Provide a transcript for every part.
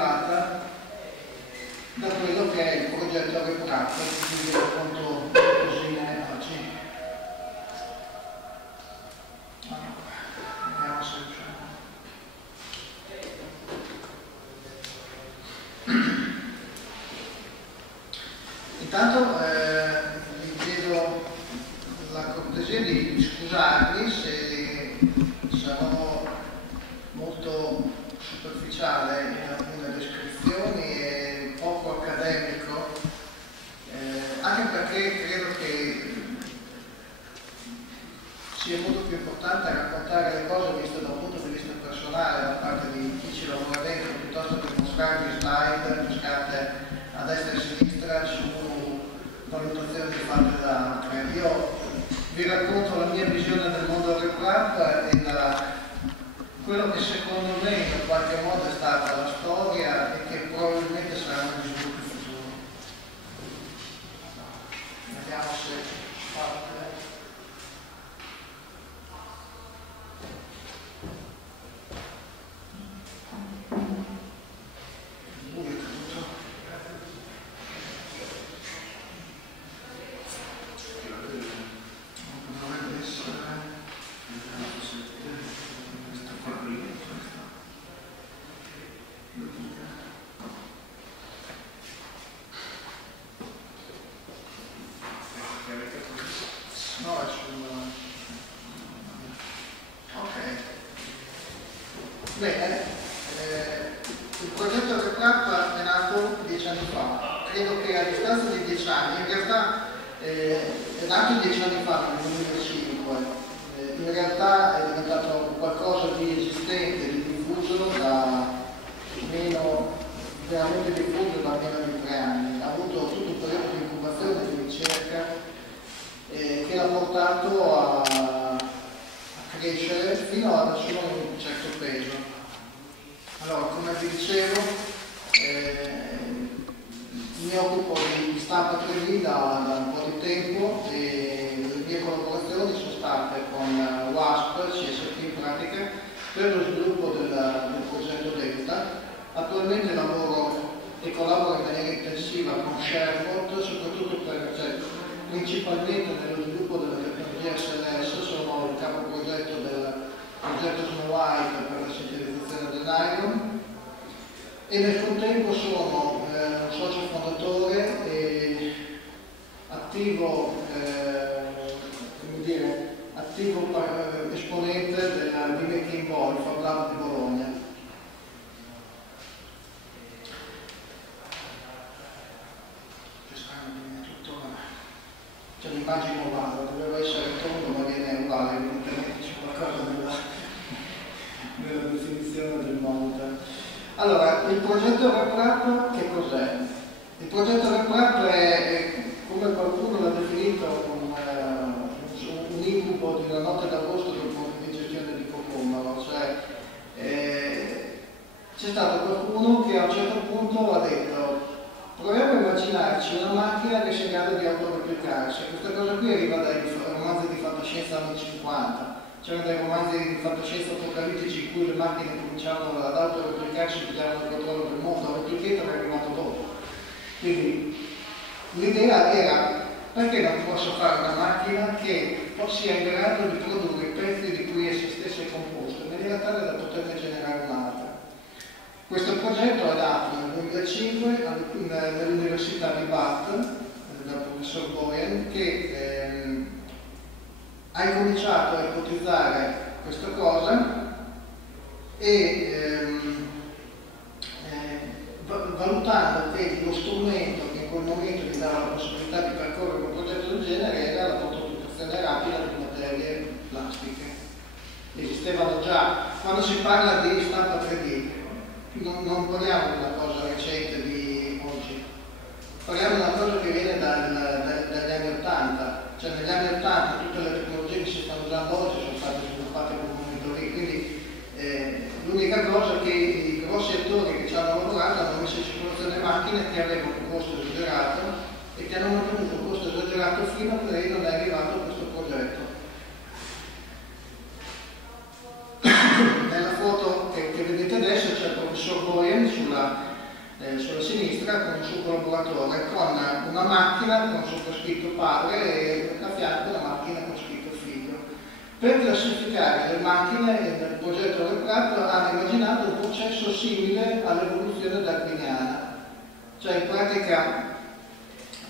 derivata da quello che è il progetto REPRAP, di cui vi racconto cosine oggi. Vediamo se riusciamo. Intanto vi chiedo la cortesia di scusarmi se sarò molto superficiale in alcune descrizioni e poco accademico, anche perché credo che sia molto più importante raccontare le cose viste da un punto di vista personale da parte di chi ci lavora dentro, piuttosto che mostrarvi slide pescate a destra e a sinistra su valutazioni fatte da altre. Io vi racconto la mia visione del mondo del REPRAP e quello che secondo me in qualche modo è stata la storia e che probabilmente saranno gli sviluppi futuri. Vediamo se parte. Bene, il progetto REPRAP è nato 10 anni fa, credo che a distanza di 10 anni, in realtà è nato 10 anni fa, nel 2005, in realtà è diventato qualcosa di esistente, di diffuso da meno, veramente diffuso da meno di 3 anni, ha avuto tutto un periodo di incubazione e di ricerca che l'ha portato a crescere fino ad assumere un certo peso. Allora, come vi dicevo, mi occupo di stampa 3D da un po' di tempo e le mie collaborazioni sono state con WASP, CST in pratica, per lo sviluppo del progetto Delta. Attualmente lavoro e collaboro in maniera intensiva con SharePoint, soprattutto principalmente nello sviluppo della tecnologia SLS, sono il capo progetto del progetto Snow White per la sintetizzazione del nylon e nel contempo sono un socio fondatore e attivo, esponente di Making Ball, Fab Lab di Bologna. C'è l'immagine ovale, doveva essere tondo ma viene uguale, evidentemente c'è qualcosa nella definizione del monitor. Allora, il progetto REPRAP che cos'è? Il progetto REPRAP è, come qualcuno l'ha definito, un incubo di una notte d'agosto del fondo di gestione di Cocomaro, cioè c'è stato qualcuno che a un certo punto ha detto proviamo a immaginarci una macchina che sia in grado di autoreplicarsi. Questa cosa qui arriva dai romanzi di fantascienza anni 50. C'erano dei romanzi di fantascienza apocalittici in cui le macchine cominciavano ad autoreplicarsi e davano il controllo del mondo. La replicator è arrivato dopo. Quindi l'idea era perché non posso fare una macchina che sia in grado di produrre i pezzi di cui essa stessa è composta, in maniera tale da poterne generare un'altra. Questo progetto è nato nel 2005 nell'Università di Bath, dal professor Boyen, che ha incominciato a ipotizzare questa cosa e valutando che lo strumento che in quel momento gli dava la possibilità di percorrere un progetto del genere era la prototipazione rapida di materie plastiche. Esistevano già, quando si parla di stampa 3D, non parliamo di una cosa recente di oggi, parliamo di una cosa che viene dagli anni 80, cioè negli anni 80 tutte le tecnologie che si stanno usando oggi sono state sviluppate con un momento lì, quindi l'unica cosa è che i grossi attori che ci hanno lavorato hanno messo in circolazione macchine che avevano un costo esagerato e che hanno mantenuto un costo esagerato fino a che non è arrivato questo progetto. Nella foto che vedete adesso c'è il professor Boyen sulla sulla sinistra con un suo collaboratore, con una macchina con sottoscritto padre e a fianco una macchina con scritto figlio. Per classificare le macchine nel progetto REPRAP hanno immaginato un processo simile all'evoluzione darwiniana, cioè in pratica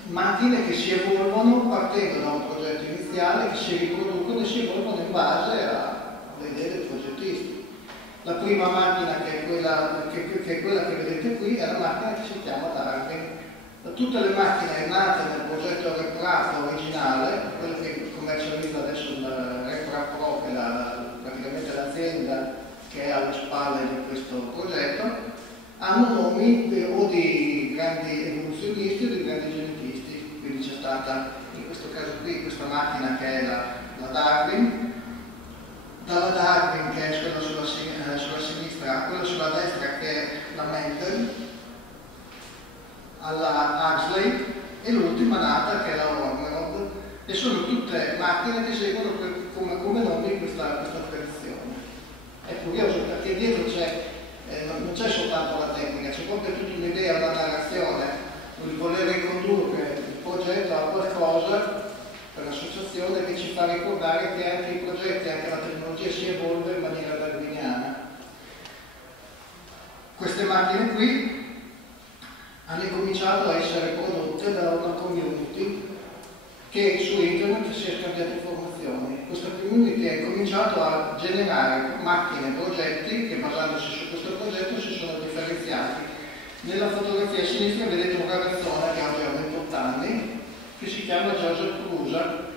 macchine che si evolvono partendo da un progetto iniziale, che si riproducono e si evolvono in base alle idee dei progettisti. La prima macchina, che è quella che vedete qui, è la macchina che si chiama Darwin. Tutte le macchine nate nel progetto REPRAP originale, quello che commercializza adesso il REPRAP Pro, che è praticamente l'azienda che è alle spalle di questo progetto, hanno nomi o di grandi evoluzionisti o di grandi genetisti. Quindi c'è stata, in questo caso qui, questa macchina che è la Darwin, dalla Darwin, che è quella sulla sinistra, quella sulla destra che è la Mendel, alla Huxley, e l'ultima nata che è la Ormerod, e sono tutte macchine che seguono come nomi questa tradizione. È curioso perché dietro non c'è soltanto la tecnica, c'è proprio tutta un'idea, una narrazione, il voler ricondurre il progetto a qualcosa per l'associazione che ci fa ricordare che anche i progetti, anche la tecnologia si evolve in maniera darwiniana. Queste macchine qui hanno incominciato a essere prodotte da una community che su internet si è scambiata informazioni. Questa community ha incominciato a generare macchine e progetti che, basandosi su questo progetto, si sono differenziati. Nella fotografia a sinistra vedete un ragazzone che oggi ha 28 anni, che si chiama Joseph Prusa.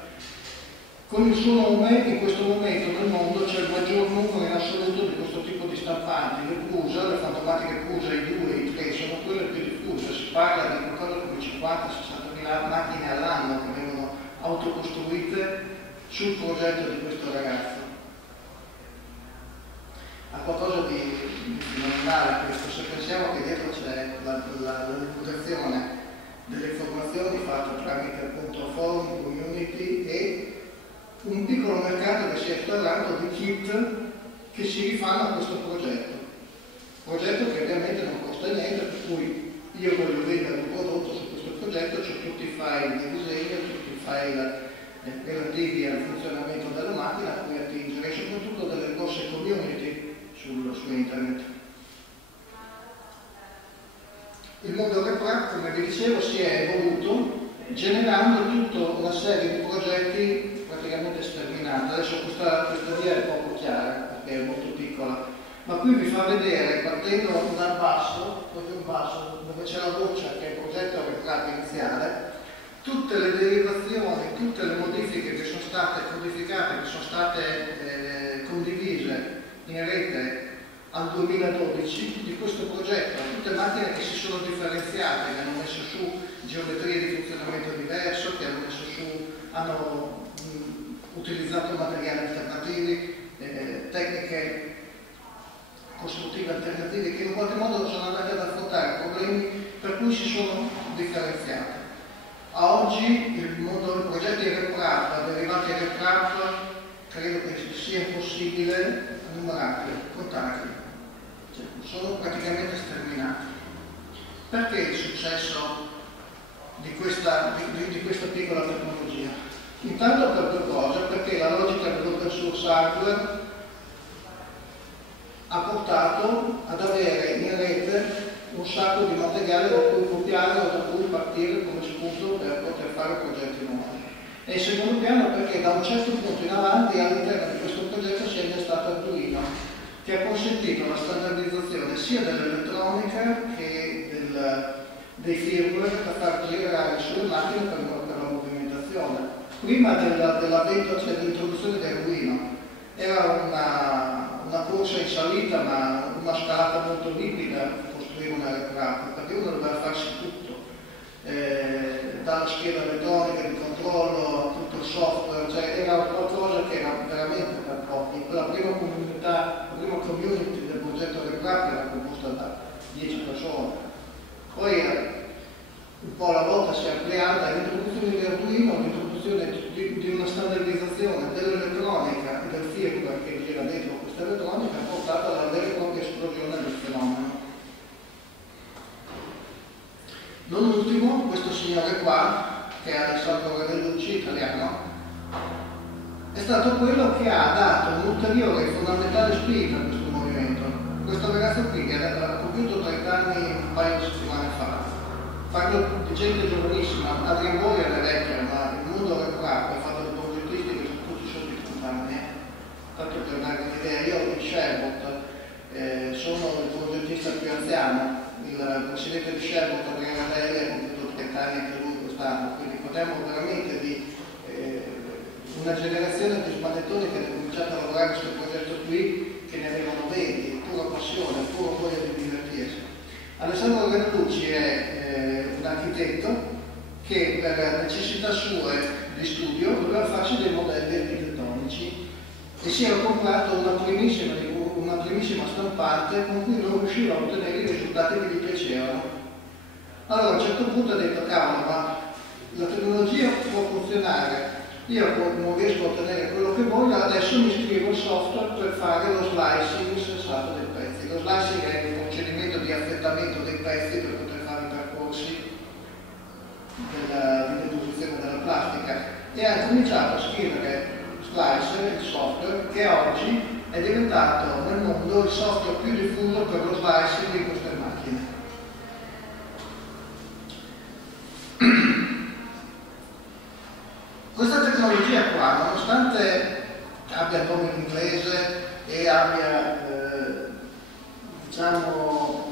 Con il suo nome, in questo momento nel mondo c'è il maggior numero in assoluto di questo tipo di stampanti. Le Prusa, le fantomatiche Prusa, i 2 e i 3, sono quelle più diffuse. Si parla di qualcosa come 50-60 mila macchine all'anno che vengono autocostruite sul progetto di questo ragazzo. Ha qualcosa di fenomenale questo, se pensiamo che dietro c'è la divulgazione delle informazioni fatte tramite appunto forum, community e un piccolo mercato che si è installato di kit che si rifanno a questo progetto che ovviamente non costa niente, per cui io voglio vendere un prodotto su questo progetto, ho tutti i file di disegno, tutti i file relativi al funzionamento della macchina a cui attingere e soprattutto delle grosse community su internet. Il mondo REPRAP, come vi dicevo, si è evoluto generando tutta una serie di progetti praticamente sterminati. Adesso questa via è poco chiara perché è molto piccola, ma qui vi fa vedere, partendo dal basso, proprio in basso, dove c'è la doccia che è il progetto REPRAP iniziale, tutte le derivazioni, tutte le modifiche che sono state codificate, che sono state condivise in rete al 2012 di questo progetto, tutte macchine che si sono differenziate, che hanno messo su geometrie di funzionamento diverso, che hanno utilizzato materiali alternativi, tecniche costruttive alternative che in qualche modo sono andate ad affrontare problemi per cui si sono differenziate. A oggi il mondo dei progetti REPRAP, derivati REPRAP, credo che sia impossibile numerarli, contarli. Sono praticamente sterminati. Perché il successo di questa piccola tecnologia? Intanto per due cose, perché la logica dell'open source hardware ha portato ad avere in rete un sacco di materiale da cui copiare o da cui partire come spunto per poter fare progetti nuovi. E in secondo piano perché da un certo punto in avanti all'interno di questo progetto si è innestato Arduino, che ha consentito la standardizzazione sia dell'elettronica che dei firmware da far girare sulle macchine per la movimentazione. Prima dell'avvento, cioè dell'introduzione di Arduino, era una corsa in salita, ma una scalata molto ripida costruire una REPRAP, perché uno doveva farsi tutto, dalla scheda elettronica di controllo, tutto il software, cioè era qualcosa che era veramente per pochi. La prima community del progetto REPRAP era composta da 10 persone, poi un po' alla volta si è ampliata l'introduzione di Arduino, l'introduzione di una standardizzazione dell'elettronica e del firmware che gira dentro questa elettronica ha portato alla vera e propria esplosione del fenomeno. Non ultimo, questo signore qua, che è Alessandro Radellucci, italiano, è stato quello che ha dato un'ulteriore fondamentale spinta a questo movimento. Questo ragazzo qui che ha compiuto 30 anni un paio di settimane fa, parlo di gente giovanissima, Adrian Boria è vecchia, ma il mondo del rap è fatto di progettisti che sono tutti sotto i 30 anni. Tanto per darvi un'idea, io in Sherwood sono il progettista più anziano, il presidente di Sherwood, Adrian Radelli, ha compiuto 30 anni anche lui quest'anno, quindi parliamo veramente di una generazione di smanettoni che hanno cominciato a lavorare su questo progetto qui, che ne avevano 20, pura passione, pura voglia di divertirsi. Alessandro Radellucci è un architetto che per necessità sue di studio doveva farci dei modelli architettonici e si era comprato una primissima stampante con cui non riusciva a ottenere i risultati che gli piacevano. Allora a un certo punto ha detto, cavolo, ma la tecnologia può funzionare, io non riesco a ottenere quello che voglio, adesso mi scrivo il software per fare lo slicing sensato dei pezzi. Lo slicing è il procedimento di affettamento dei pezzi per poter fare i percorsi di deposizione della plastica, e ha cominciato a scrivere Slicer, il software, che oggi è diventato nel mondo il software più diffuso per lo slicing di queste macchine. Questa tecnologia qua, nonostante abbia il nome in inglese e abbia diciamo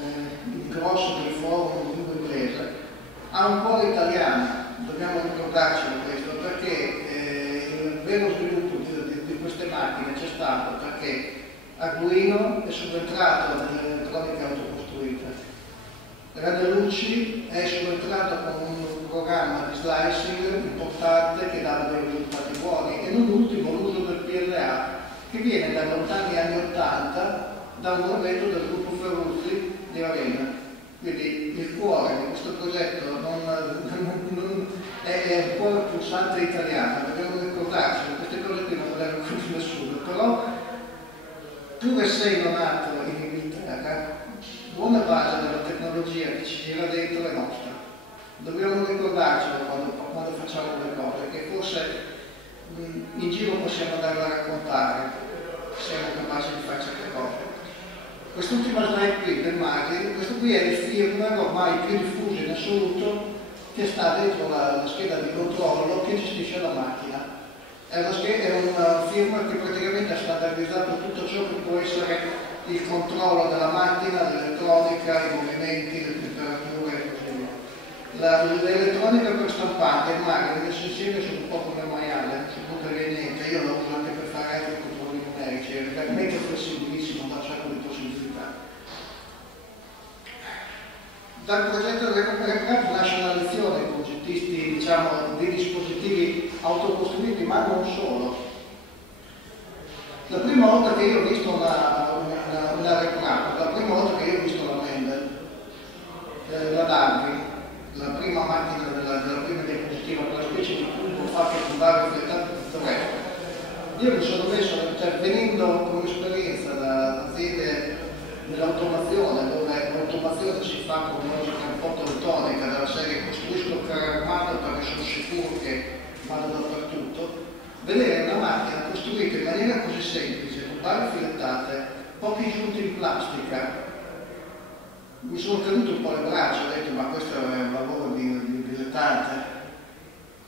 il grosso del forum in lingua inglese, ha un cuore italiano, dobbiamo ricordarcelo questo, perché il vero sviluppo di queste macchine c'è stato perché Arduino è subentrato nell'elettronica autocostruita. Radellucci è subentrato con un programma di slicing importante che dava dei risultati buoni, e non ultimo l'uso del PLA, che viene dai lontani anni 80 da un movimento del gruppo Ferruzzi di Ravenna. Quindi il cuore di questo progetto è il cuore pulsante italiano, dobbiamo ricordarci, queste cose qui non le ricordo nessuno, però pur essendo nato in Inghilterra, buona base della tecnologia che ci gira dentro è nostra. Dobbiamo ricordarcelo quando facciamo le cose, che forse in giro possiamo andarla a raccontare, siamo capaci di fare certe cose. Quest'ultima slide qui del Magri, questo qui è il firmware ormai più diffuso in assoluto che sta dentro la scheda di controllo che gestisce la macchina. È un firmware che praticamente ha standardizzato tutto ciò che può essere il controllo della macchina, dell'elettronica, i movimenti, le temperature e così via. L'elettronica per stampante, il Magri, messo insieme sono un po' come il maiale, non si butta via niente, io lo uso anche per fare altri controlli numerici, è veramente flessibilissimo, dà un sacco di possibilità. Dal progetto del RecoCraft nasce una lezione ai progettisti, diciamo, di dispositivi autocostruiti, ma non solo. La prima volta che io ho visto una RecoCraft, la prima volta che io ho visto la Mendel, la Darwin, la prima macchina della prima diapositiva, quella specie di cubo fatto con varie flettate e tutto il resto, io mi sono messo, cioè, venendo con esperienza da aziende dell'automazione, dove l'automazione si fa con logica un po' teutonica, della serie costruisco il carro armato perché sono sicuro che vado dappertutto, vedere una macchina costruita in maniera così semplice, con varie filettate, pochi giunti in plastica, mi sono tenuto un po' le braccia, ho detto ma questo è un lavoro dilettante.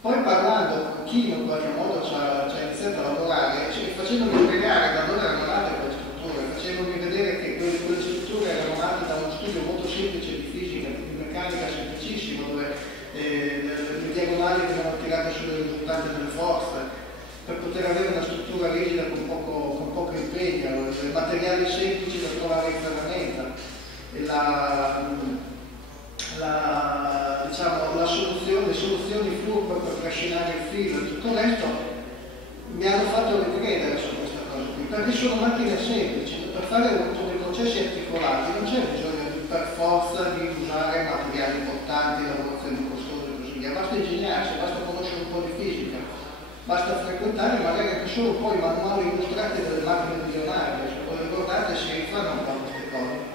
Poi parlando con chi in qualche modo ci ha iniziato a lavorare, facendomi spiegare da dove erano nate quelle strutture, facendomi vedere che quelle strutture erano nate da uno studio molto semplice di fisica, di meccanica semplicissimo, dove le diagonali venivano tirate sulle risultanze delle forze, per poter avere una struttura rigida con poco impegno, materiali semplici da trovare in ferramenta. Le soluzioni furbe per trascinare il filo e tutto il resto mi hanno fatto ricredere su questa cosa qui, perché sono macchine semplici, per fare dei processi articolati non c'è bisogno per forza di usare materiali importanti, lavorazioni costose e così via, basta ingegnarsi, basta conoscere un po' di fisica, basta frequentare magari anche solo un po' i manuali illustrati delle macchine milionarie, se poi ricordate si rifanno un po' queste cose.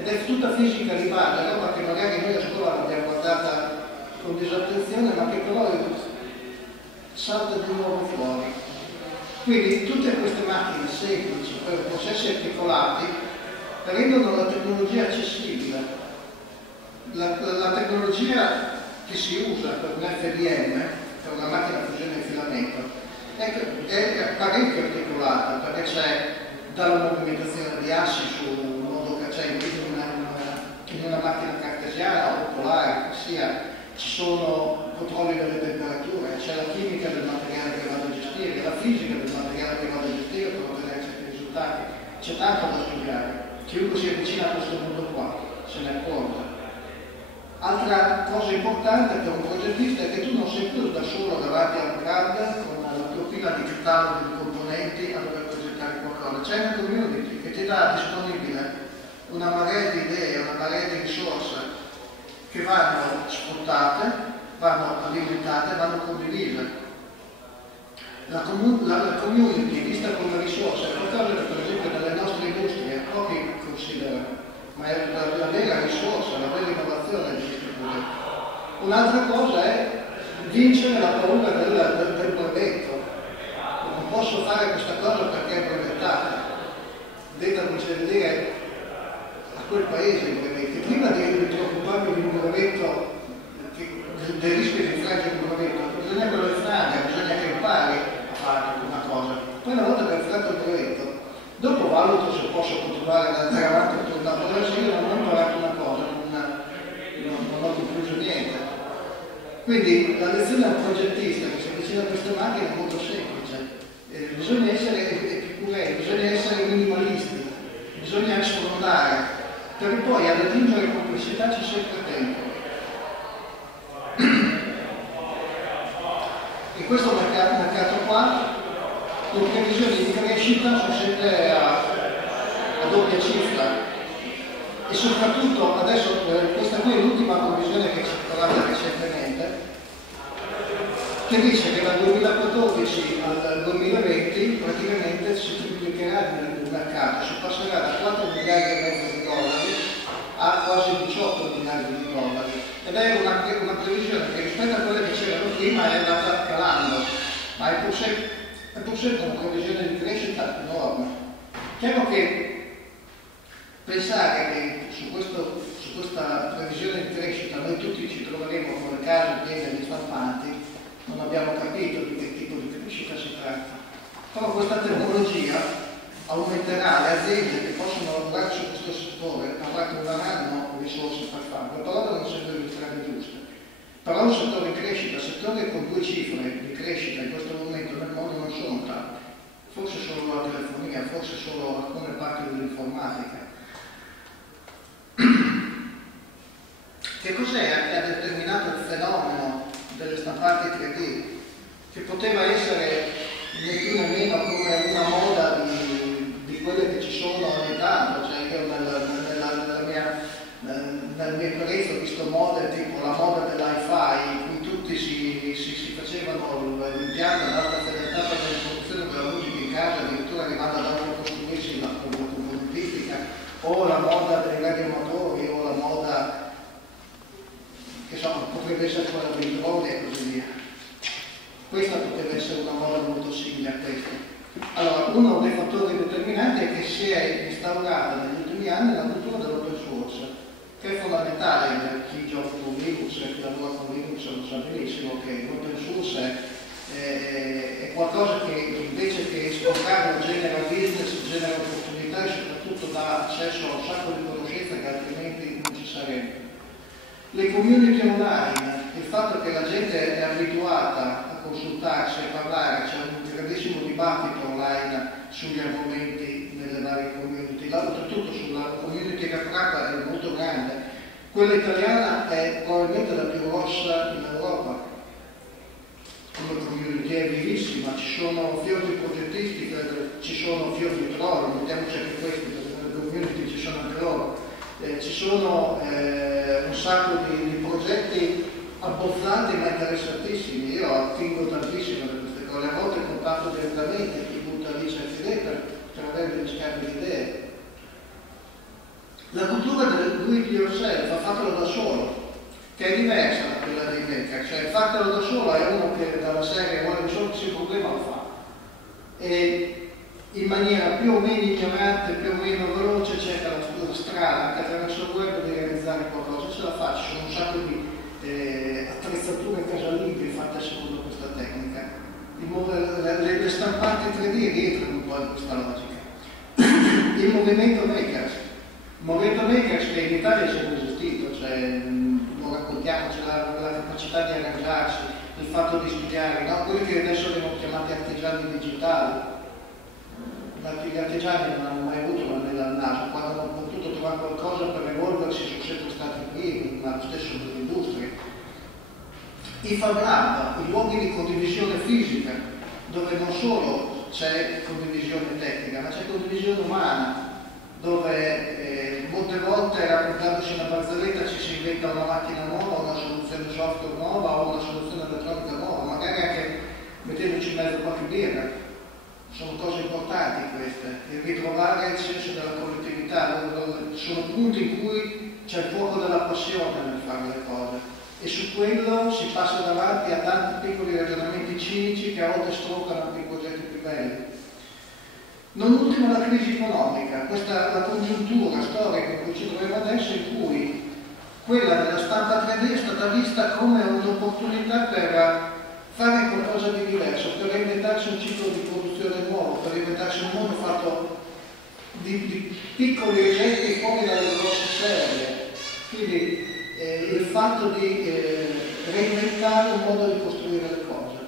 Ed è tutta fisica di base, roba che magari noi a scuola l'abbiamo guardata salta di nuovo fuori. Quindi tutte queste macchine semplici per processi articolati rendono la tecnologia accessibile. La tecnologia che si usa per un FDM, per una macchina a fusione di filamento, è parecchio articolata, perché c'è dalla movimentazione di assi su un modo che c'è in una macchina cartesiana o polare, sia ci sono controlli delle temperature, c'è la chimica del materiale che vado a gestire, la fisica del materiale che vado a gestire per ottenere certi risultati. C'è tanto da studiare. Chiunque si avvicina a questo mondo qua se ne accorge. Altra cosa importante per un progettista è che tu non sei più da solo davanti a un CAD con la tua pila di cataloghi di componenti a dover progettare qualcosa. C'è una community che ti dà disponibile una marea di idee, una marea di risorse che vanno sfruttate, vanno alimentate, vanno condivise. La community vista come risorsa è qualcosa che per esempio nelle nostre industrie pochi considerano, ma è la vera risorsa, la vera innovazione di questi progetti. Un'altra cosa è vincere la paura del brevetto. Non posso fare questa cosa perché è brevettata. Detta concedere a quel paese i brevetti. Prima di preoccuparmi di un brevetto, del rischio di infrangere un brevetto, bisogna che lo infranga, bisogna che impari a fare una cosa. Poi una volta che ho infranto il brevetto, dopo valuto se posso continuare ad andare avanti per un tempo. Adesso io non ho imparato una cosa, non ho concluso niente. Quindi la lezione al progettista che si avvicina a queste macchine è molto semplice. Bisogna essere epicurei, bisogna essere minimalisti, bisogna sfruttare, perché poi ad aggiungere complessità c'è sempre tempo. In questo mercato qua le previsioni di crescita sono sempre a doppia cifra e soprattutto adesso questa qui è l'ultima previsione che ci è trovata recentemente, che dice che dal 2014 al 2020 praticamente si triplicherà il mercato, si passerà da 4 miliardi e mezzo di dollari a quasi 18 miliardi di dollari, ed è una previsione che rispetto a quelle che c'erano prima è andata calando, ma è pur sempre una previsione di crescita enorme. Chiaro che pensare che su questa previsione di crescita noi tutti ci troveremo con le case piene di stampanti, non abbiamo capito di che tipo di crescita si tratta. Però questa tecnologia aumenterà le aziende che possono lavorare su questo settore, avranno risorse per farlo. Le parole non sempre le strade giuste. Però un settore in crescita, settore con 2 cifre di crescita in questo momento nel mondo non sono tanti. Forse solo la telefonia, forse solo alcune parti dell'informatica. Che cos'è che ha determinato il fenomeno delle stampanti 3D? Che poteva essere né più né meno come una moda di quelle che ci sono ogni tanto, cioè io nel mio prezzo ho visto mode tipo la moda dell'hi-fi, in cui tutti si facevano l'impianto ad alta fedeltà per la riproduzione della musica in casa, addirittura arrivando ad autocostruirsi la componentistica, o la moda dei radioamatori, o la moda che potrebbe essere quella dei droni e così via. Questa potrebbe essere una moda molto simile a questa. Allora, uno dei fattori determinanti è che si è instaurata negli ultimi anni la cultura dell'open source, che è fondamentale per chi gioca con Linux e chi lavora con Linux lo sa benissimo che l'open source è qualcosa che invece che sbloccare genera business, genera opportunità e soprattutto dà accesso a un sacco di conoscenze che altrimenti non ci sarebbero. Le community online, il fatto che la gente è abituata a consultarsi, a parlare, c'è un grandissimo dibattito online sugli argomenti nelle varie community, oltretutto sulla community caprata è molto grande, quella italiana è probabilmente la più grossa in Europa, come community è vivissima, ci sono fior di progettisti, ci sono fior di troll, mettiamoci anche questi, perché nelle community ci sono anche loro. Ci sono un sacco di progetti abbozzati ma interessantissimi, io attingo tantissimo da queste cose, a volte contatto direttamente chi butta lì certi idee per avere degli scambi di idee. La cultura del do it yourself, fatelo da solo, che è diversa da quella dei maker, cioè il fatto fatelo da solo è uno che dalla serie vuole risolversi il problema, lo fa. E in maniera più o meno ignorante, più o meno veloce, cerca la strada anche attraverso il web di realizzare qualcosa. Ce la fa, ci sono un sacco di attrezzature casalinghe fatte secondo questa tecnica. Le stampanti 3D rientrano un po' in questa logica. Il movimento Makers. Il movimento Makers che in Italia è sempre esistito, cioè lo raccontiamo, c'è la capacità di arrangiarsi, il fatto di studiare, no? Quelli che adesso vengono chiamati artigiani digitali. Gli artigiani non hanno mai avuto una mela al naso, quando hanno potuto trovare qualcosa per evolversi sono sempre stati primi, ma lo stesso per l'industria. I Fab Lab, i luoghi di condivisione fisica, dove non solo c'è condivisione tecnica, ma c'è condivisione umana, dove molte volte raccontandosi una barzelletta ci si inventa una macchina nuova, una soluzione software nuova o una soluzione elettronica nuova, magari anche mettendoci in mezzo qualche birra. Sono cose importanti queste, e ritrovare il senso della collettività, sono punti in cui c'è il fuoco della passione nel fare le cose e su quello si passa davanti a tanti piccoli ragionamenti cinici che a volte stroncano anche i progetti più belli. Non ultima la crisi economica, la congiuntura storica in cui ci troviamo adesso, in cui quella della stampa 3D è stata vista come un'opportunità per fare qualcosa di diverso, per reinventarsi un ciclo di produzione nuovo, per reinventarsi un mondo fatto di piccoli oggetti fuori dalle grosse serie. Quindi il fatto di reinventare un modo di costruire le cose.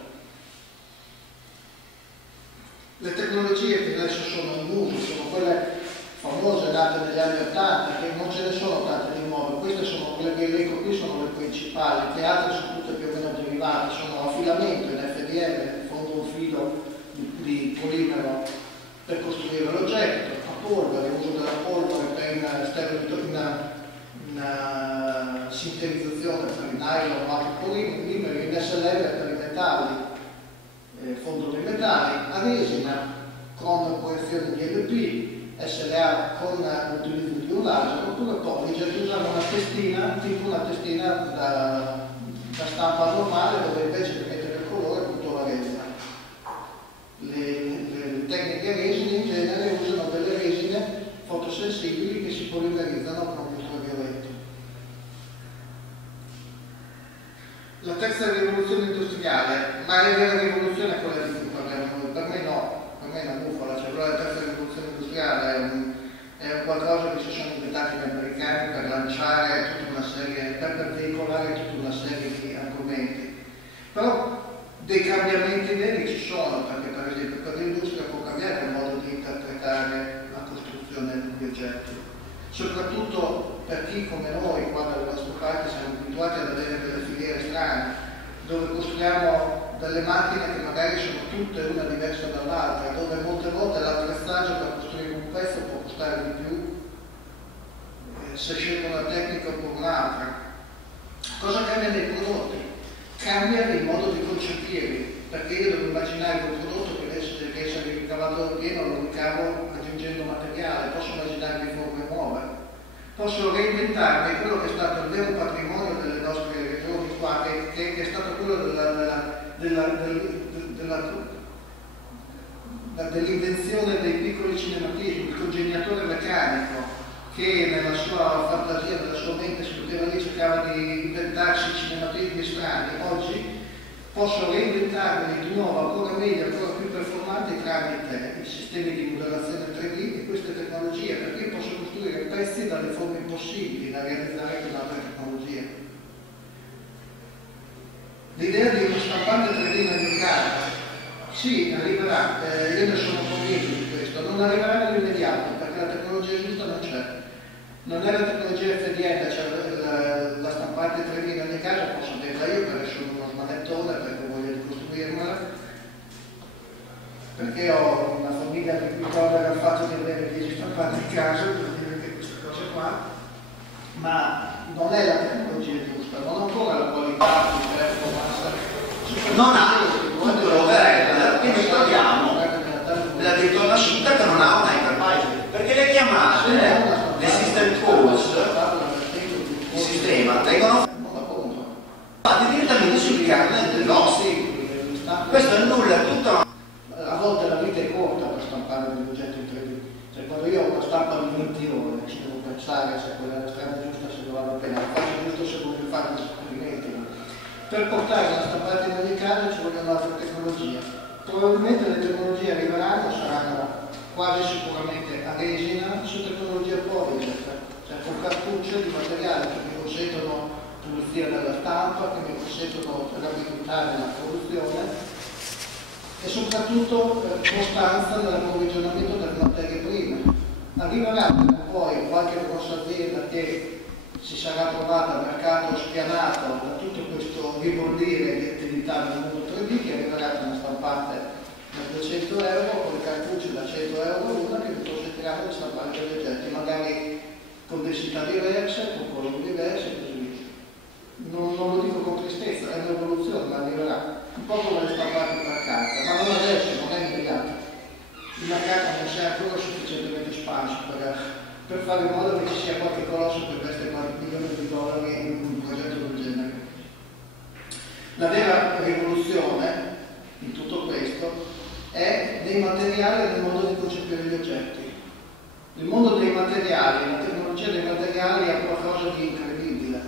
Le tecnologie che adesso sono in uso sono quelle famose nate negli anni 80, che non ce ne sono tante di nuove, queste sono quelle che elenco qui, sono le principali, le altre sono tutte più o meno derivate, sono a filamento in FDM, fondo un filo di polimero per costruire l'oggetto, a polvere, uso della polvere per una sintetizzazione per il nylon o altri polimeri, in SLM per i metalli, fondo dei metalli, a resina con correzione di LP, SLA con l'utilizzo di un laser, oppure Polyjet usano una testina, tipo una testina da stampa normale, dove invece di mettere il colore appunto la resina. Le tecniche resine in genere usano delle resine fotosensibili che si polimerizzano con ultravioletto. La terza rivoluzione industriale, ma è vera rivoluzione quella di cui parliamo noi? Per me no. Per me è una bufala, cioè la terza rivoluzione industriale è un qualcosa che si sono inventati gli americani per lanciare tutta una serie, per veicolare tutta una serie di argomenti. Però dei cambiamenti veri ci sono, perché per esempio per l'industria può cambiare il modo di interpretare la costruzione degli oggetti. Soprattutto per chi come noi, qua dalle nostre parti, siamo abituati a vedere delle filiere strane, dove costruiamo delle macchine che magari sono tutte una diversa dall'altra, dove molte volte l'attrezzaggio per costruire un pezzo può costare di più se scelgo una tecnica oppure un'altra. Cosa cambia nei prodotti? Cambia il modo di concepirli, perché io devo immaginare un prodotto che deve essere ricavato da pieno, lo ricavo aggiungendo materiale, posso immaginarmi forme nuove, posso reinventarmi quello che è stato il vero patrimonio delle nostre regioni qua, che è stato quello dell'invenzione dei piccoli cinematismi, il congegnatore meccanico che nella sua fantasia, nella sua mente si poteva lì, cercava di inventarsi cinematismi strani. Oggi posso reinventarli di nuovo ancora meglio, ancora più performanti tramite i sistemi di modellazione 3D e queste tecnologie, perché io posso costruire pezzi dalle forme impossibili da realizzare con altre tecnologie. L'idea di uno stampante 3D nel mercato, sì, arriverà, io ne sono convinto di questo, non arriverà nell'immediato perché la tecnologia giusta non c'è. Non è la tecnologia FDM, cioè la stampante 3D nel mio caso posso averla io perché sono uno smanettone, perché voglio costruirmela, perché ho una famiglia che mi ricorda il fatto di avere 10 stampanti in casa, per dire che queste cose qua, ma non è la tecnologia giusta, non ho ancora la qualità di performance. Non ha tutto l'overhead, quindi troviamo la virtual machine che non ha un hypervisor, perché le chiamate, le system calls, il sistema, vengono fatte direttamente sul cardine Per portare una stampante in ogni caso ci vogliono altre tecnologie. Probabilmente le tecnologie arriveranno, saranno quasi sicuramente a resina su tecnologia polymer, cioè con cartucce di materiale che mi consentono pulizia della stampa, che mi consentono rapidità nella produzione e soprattutto costanza nell'approvvigionamento delle materie prime. Arriverà poi qualche grossa azienda che si sarà trovata al mercato spianato da tutto questo ribollire di attività nel mondo 3D, che arriverà con una stampante da 200 euro, con le cartucce da 100 euro l'una, che vi consentirà di stampare degli oggetti, magari con densità diverse, con colori diversi e così via. Non lo dico con tristezza, è un'evoluzione, ma arriverà. Un po' come le stampate per carta, ma non adesso, non è immediato. Il mercato non si è ancora sufficientemente espanso per fare in modo che ci sia qualche colosso che investe qualche milione di dollari in un progetto del genere. La vera rivoluzione in tutto questo è nei materiali e nel modo di concepire gli oggetti. Il mondo dei materiali, la tecnologia dei materiali è qualcosa di incredibile.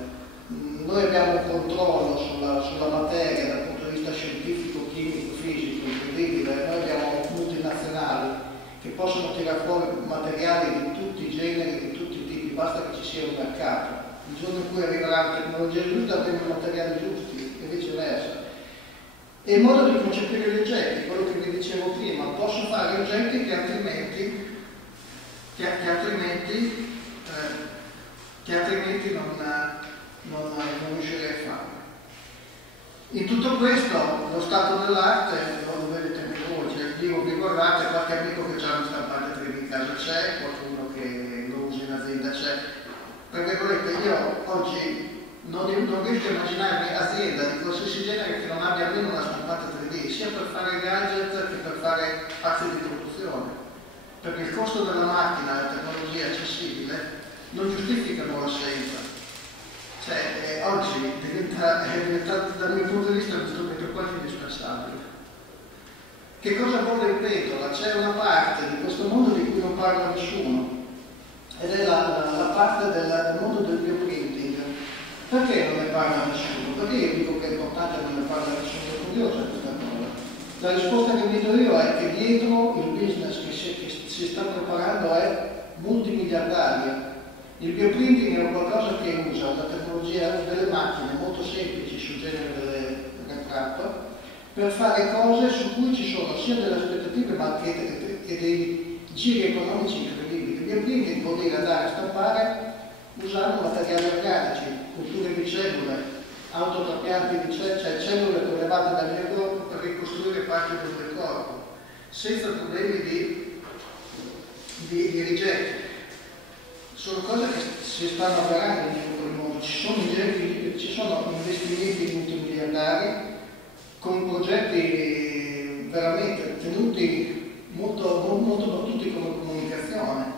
Noi abbiamo un controllo sulla materia dal punto di vista scientifico, chimico, fisico, incredibile. Noi abbiamo multinazionali che possono tirare fuori materiali di tutti i generi, di tutti i tipi, basta che ci sia un mercato. Il giorno in cui arriverà la tecnologia giusta avremo i materiali giusti e viceversa. E il modo di concepire gli oggetti, quello che vi dicevo prima, posso fare oggetti che altrimenti non riuscirei a fare. In tutto questo, lo stato dell'arte, lo vedete voi, io vi guardate, qualche amico che ha una stampante 3D in casa c'è, qualcuno che lo usa in azienda c'è. Perché volete, io oggi non riesco a immaginarmi azienda di qualsiasi genere che non abbia almeno una stampante 3D, sia per fare gadget che per fare pezzi di produzione. Perché il costo della macchina e la tecnologia accessibile non giustificano la scienza. Cioè, oggi è diventato dal mio punto di vista uno strumento quasi indispensabile. Che cosa vuole in pentola? C'è una parte di questo mondo di cui non parla nessuno, ed è la parte del mondo del bioprinting. Perché non ne parla nessuno? Perché io dico che è importante non ne parla nessuno, è curiosa questa cosa. La risposta che vi do io è che dietro il business che si sta preparando è multimiliardaria. Il bioprinting è qualcosa che usa una tecnologia, delle macchine molto semplici sul genere del ritratto, per fare cose su cui ci sono sia delle aspettative ma che dei giri economici incredibili. Il bioprinting vuol dire andare a stampare usando materiali organici, culture di cellule, autotrapianti di cellule prelevate dal mio corpo per ricostruire parti del mio corpo, senza problemi di rigetto. Sono cose che si stanno avverando in tutto il mondo, ci sono investimenti multimiliardari con progetti veramente tenuti molto battuti come comunicazione.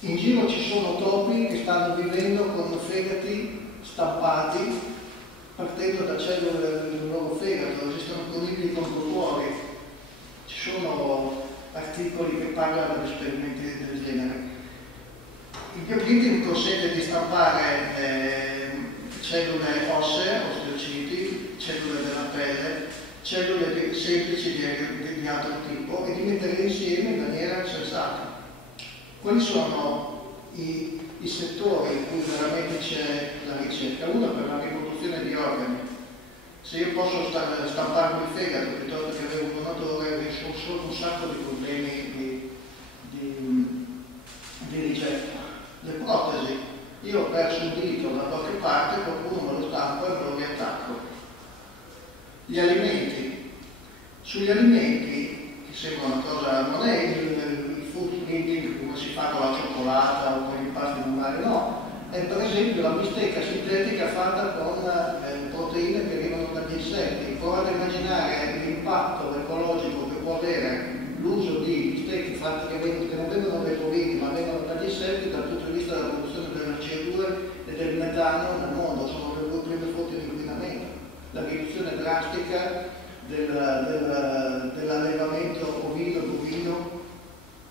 In giro ci sono topi che stanno vivendo con fegati stampati partendo da cellule del loro fegato, esistono conigli con cuori, ci sono articoli che parlano di esperimenti del genere. Il bioprinting consente di stampare cellule ossee, osteociti, cellule della pelle, cellule semplici di altro tipo e di metterle insieme in maniera sensata. Quali sono i settori in cui veramente c'è la ricerca? Uno per la riproduzione di organi. Se io posso stamparmi il fegato piuttosto che avere un donatore, risolvo un sacco di problemi di ricerca. Le protesi. Io ho perso un dito da qualche parte, qualcuno me lo stampa e me lo riattacco. Gli alimenti. Sugli alimenti, che sembra una cosa, non è il food printing come si fa con la cioccolata o con gli impasti di mare, no. È per esempio la bistecca sintetica fatta con proteine che arrivano dagli insetti. Provate a immaginare l'impatto ecologico che può avere l'uso di bistecche fatte che non vengono dai bovini ma vengono dagli insetti dal punto di vista della produzione della CO2 e del metano nel mondo. Sono le due prime fonti di inquinamento. La riduzione drastica dell'allevamento ovino-bovino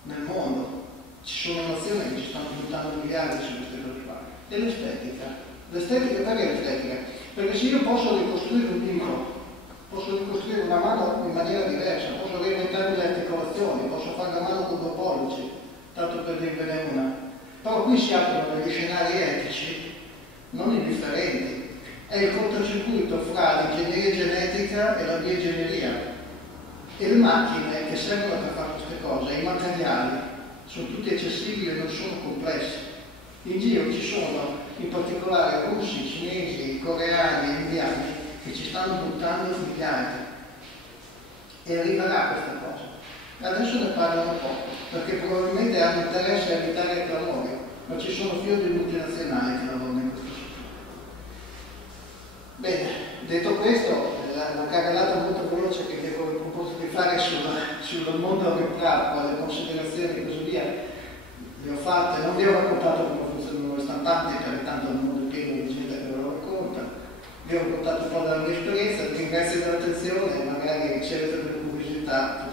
nel mondo. Ci sono nazioni che ci stanno buttando miliardi su queste cose qua. E l'estetica. L'estetica, perché l'estetica? Perché se io posso ricostruire un timbro, posso ricostruire una mano in maniera diversa, posso reinventare le articolazioni, posso fare la mano con 2 pollici, tanto per dirvene una. Però qui si aprono degli scenari etici non indifferenti. È il cortocircuito fra l'ingegneria genetica e la bioingegneria. E le macchine che servono per fare queste cose, i materiali, sono tutti accessibili e non sono complessi. In giro ci sono in particolare russi, cinesi, coreani, indiani che ci stanno buttando miliardi. E arriverà questa cosa. Adesso ne parlano poco, perché probabilmente hanno interesse a evitare il clamore, ma ci sono fior di multinazionali che lavorano in questo settore. Bene, detto questo, la carrellata molto veloce che avevo proposto di fare sul mondo arretrato, le considerazioni e così via, le ho fatte, non vi ho raccontato come funzionano le stampanti, perché tanto il mondo è pieno di gente che ve lo racconta, vi ho raccontato un po' della mia esperienza, vi ringrazio dell'attenzione e magari se avete delle curiosità